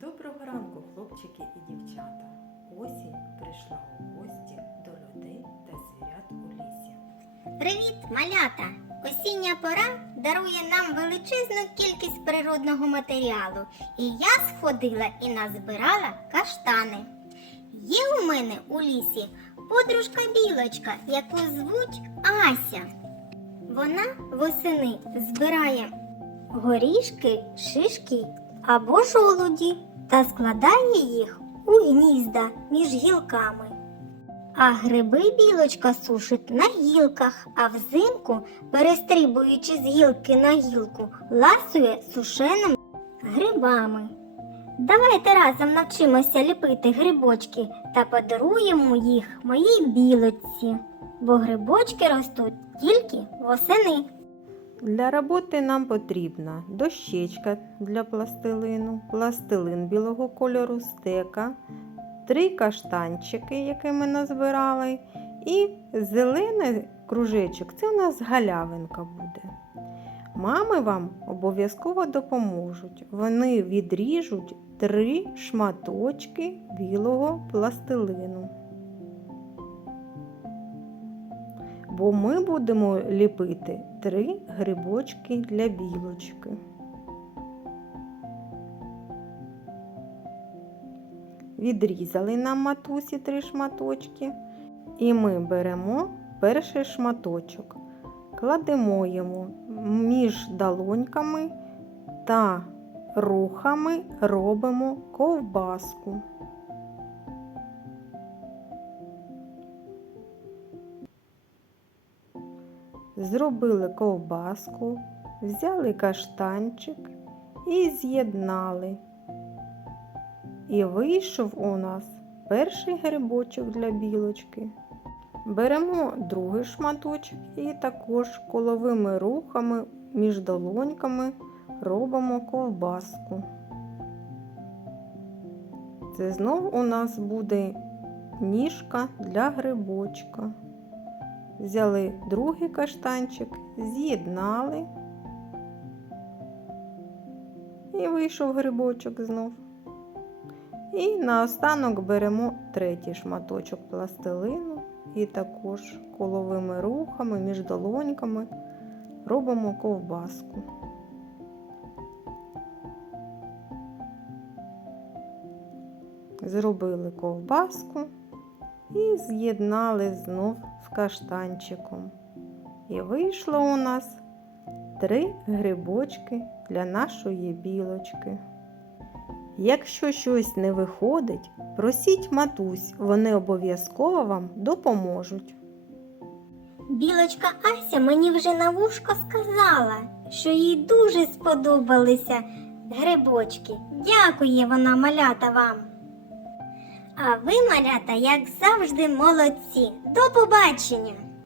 Доброго ранку, хлопчики і дівчата. Осінь прийшла у гості до людей та звірят у лісі. Привіт, малята! Осіння пора дарує нам величезну кількість природного матеріалу. І я сходила і назбирала каштани. Є у мене у лісі подружка білочка, яку звуть Ася. Вона восени збирає горішки, шишки або жолуді та складає їх у гнізда між гілками. А гриби білочка сушить на гілках, а взимку, перестрибуючи з гілки на гілку, ласує сушеними грибами. Давайте разом навчимося ліпити грибочки та подаруємо їх моїй білочці, бо грибочки ростуть тільки восени. Для роботи нам потрібна дощечка для пластилину, пластилин білого кольору, стека, три каштанчики, які ми назбирали, і зелений кружечок це у нас галявинка буде. Мами вам обов'язково допоможуть. Вони відріжуть три шматочки білого пластилину. Бо ми будемо ліпити три грибочки для білочки. Відрізали нам матусі три шматочки, і ми беремо перший шматочок, кладемо йому між долоньками та рухами робимо ковбаску. Зробили ковбаску, взяли каштанчик і з'єднали. І вийшов у нас перший грибочок для білочки. Беремо другий шматочок і також коловими рухами між долоньками робимо ковбаску. Це знов у нас буде ніжка для грибочка. Взяли другий каштанчик, з'єднали і вийшов грибочок знов. І наостанок беремо третій шматочок пластилину і також коловими рухами між долоньками робимо ковбаску. Зробили ковбаску і з'єднали знов каштанчиком. І вийшло у нас три грибочки для нашої білочки. Якщо щось не виходить, просіть матусь, вони обов'язково вам допоможуть. Білочка Ася мені вже на вушко сказала, що їй дуже сподобалися грибочки. Дякує вона, малята вам. А ви, малята, як завжди, молодці. До побачення!